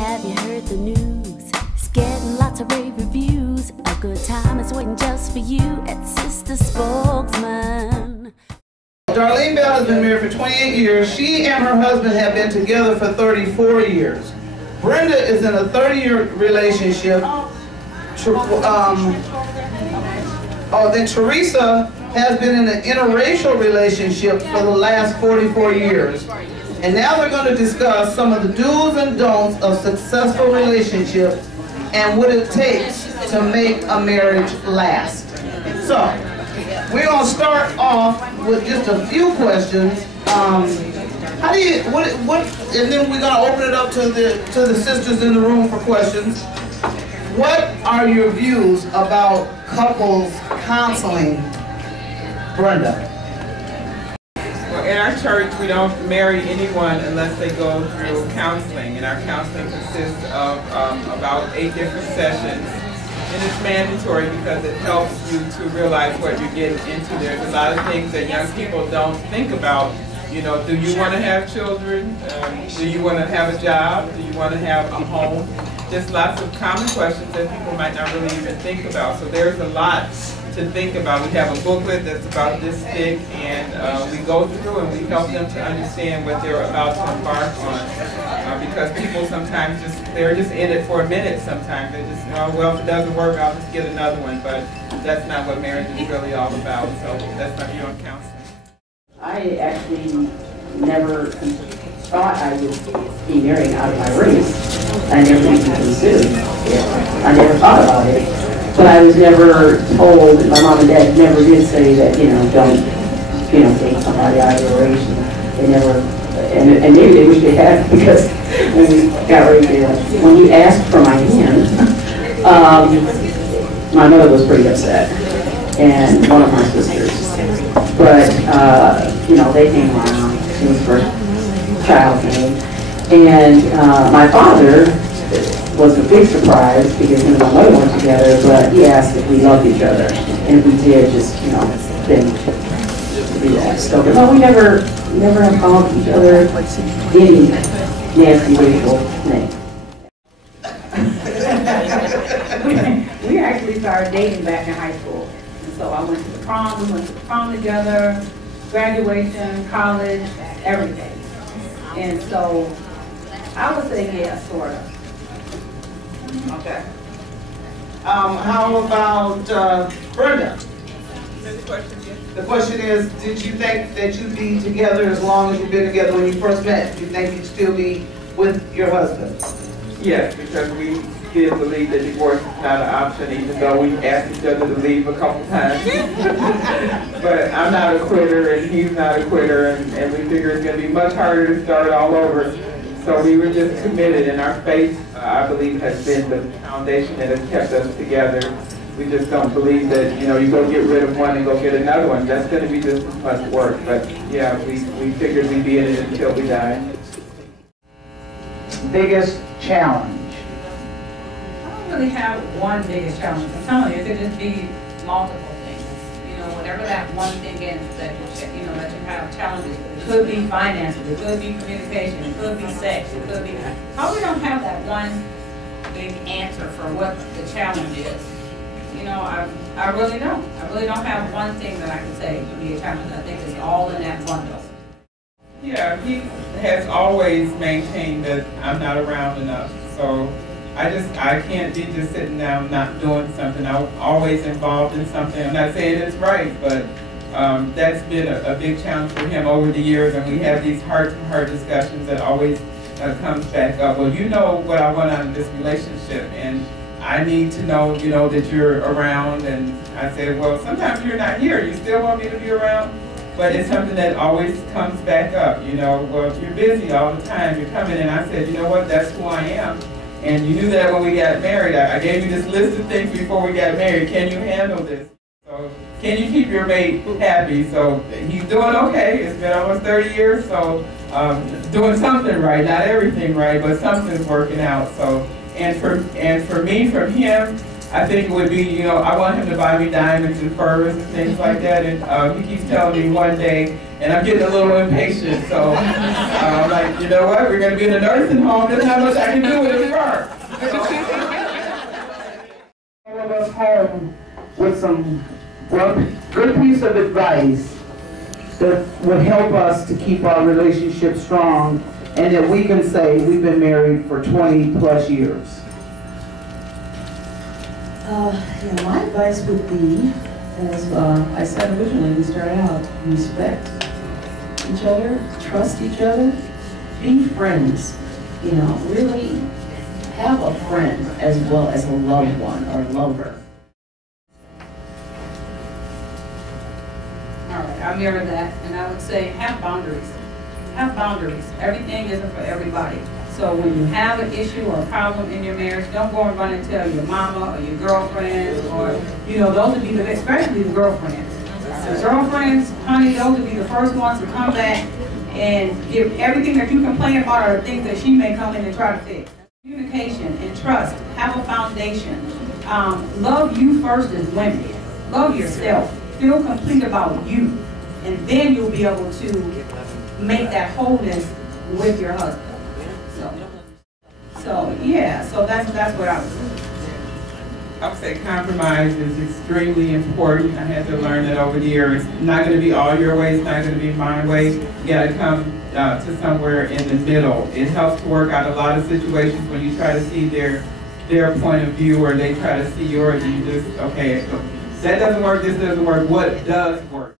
Have you heard the news? It's getting lots of rave reviews. A good time is waiting just for you at Sister Spokesman. Darlene Bell has been married for 28 years. She and her husband have been together for 34 years. Brenda is in a 30-year relationship. Then Teresa has been in an interracial relationship for the last 44 years. And now they're going to discuss some of the do's and don'ts of successful relationships and what it takes to make a marriage last. So, we're going to start off with just a few questions. And then we're going to open it up to the sisters in the room for questions. What are your views about couples counseling, Brenda? Well, in our church, we don't marry anyone unless they go through counseling, and our counseling consists of about 8 different sessions. And it's mandatory because it helps you to realize what you're getting into. There's a lot of things that young people don't think about. You know, do you want to have children? Do you want to have a job? Do you want to have a home? Just lots of common questions that people might not really even think about. So there's a lot to think about. We have a booklet that's about this thick, and we go through and we help them to understand what they're about to embark on. Because people sometimes they're just in it for a minute sometimes. They just, oh, well, if it doesn't work, I'll just get another one. But that's not what marriage is really all about. So that's my view on counseling. I actually never thought I would be marrying out of my race. I never even considered it. I never thought about it. But I was never told, my mom and dad never did say that, don't, take somebody out of your race. They never, and maybe they wish they had, because when we got ready to, when you asked for my hand, my mother was pretty upset, and one of my sisters. But, they came around. She was first child name. And my father was a big surprise because him and my mother weren't together, but he asked if we loved each other. And if we did, just, then do that. So, but no, we never have called each other any nasty racial name. We actually started dating back in high school. And so I went to the prom, we went to the prom together, graduation, college, everything. And so I would say yes, sort of. Okay. How about Brenda? The question is, did you think that you'd be together as long as you've been together when you first met? Do you think you'd still be with your husband? Yes, because we still believe that divorce is not an option, even though we asked each other to leave a couple times. But I'm not a quitter, and he's not a quitter, and we figure it's going to be much harder to start all over. So we were just committed, and our faith, I believe, has been the foundation that has kept us together. We just don't believe that, you go get rid of one and go get another one. That's going to be just as much work. But yeah, we figured we'd be in it until we die. Biggest challenge? I don't really have one biggest challenge. I'm telling you, it could just be multiple things. Whatever that one thing is that that you have challenges with. It could be finances, it could be communication, it could be sex, it could be. Probably don't have that one big answer for what the challenge is. I really don't. I really don't have one thing that I can say would be a challenge. I think it's all in that bundle. Yeah, he has always maintained that I'm not around enough. So I can't be just sitting down not doing something. I'm always involved in something. I'm not saying it's right, but that's been a big challenge for him over the years, and we have these heart-to-heart discussions that always comes back up. Well, you know what I want out of this relationship, and I need to know, that you're around. And I said, well, sometimes you're not here. You still want me to be around? But it's something that always comes back up, well, if you're busy all the time, you're coming in. I said, you know what, that's who I am. And you knew that when we got married. I gave you this list of things before we got married. Can you handle this? So, can you keep your mate happy? So he's doing okay. It's been almost 30 years, so doing something right. Not everything right, but something's working out. So, and for me, from him, I think it would be, I want him to buy me diamonds and furs and things like that. And he keeps telling me one day, and I'm getting a little impatient. So I'm like, you know what? We're going to be in a nursing home. There's not much I can do with it. with some good piece of advice that would help us to keep our relationship strong and that we can say we've been married for 20 plus years? Yeah, my advice would be, as I said originally, we started out, respect each other, trust each other, be friends. You know, really have a friend as well as a loved one or lover. All right, I mirror that, and I would say have boundaries. Have boundaries. Everything isn't for everybody. So when you have an issue or a problem in your marriage, don't go and run and tell your mama or your girlfriend, or, you know, those would be the, especially the girlfriends. The girlfriends, honey, those would be the first ones to come back and give everything that you complain about are the things that she may come in and try to fix. Communication and trust, have a foundation. Love you first as women. Love yourself. Feel complete about you. And then you'll be able to make that wholeness with your husband. So yeah, so that's what I would say. I would say compromise is extremely important. I had to learn that over the years. It's not going to be all your way, it's not going to be my way. You got to come to somewhere in the middle. It helps to work out a lot of situations when you try to see their point of view or they try to see yours and you just, okay, that doesn't work, this doesn't work. What does work?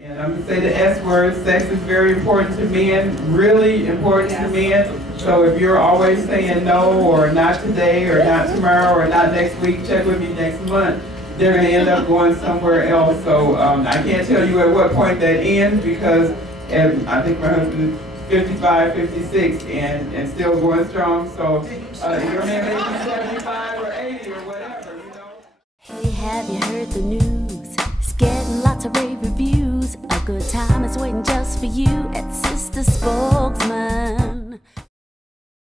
And I'm going to say the S word, sex is very important to men, really important to men. So if you're always saying no, or not today, or not tomorrow, or not next week, check with me next month, they're going to end up going somewhere else. So I can't tell you at what point that ends, because I think my husband is 55, 56, and still going strong. So your man may be 75 or 80 or whatever, you know. Hey, have you heard the news? It's getting lots of rave reviews. A good time is waiting just for you at Sister Spokesman.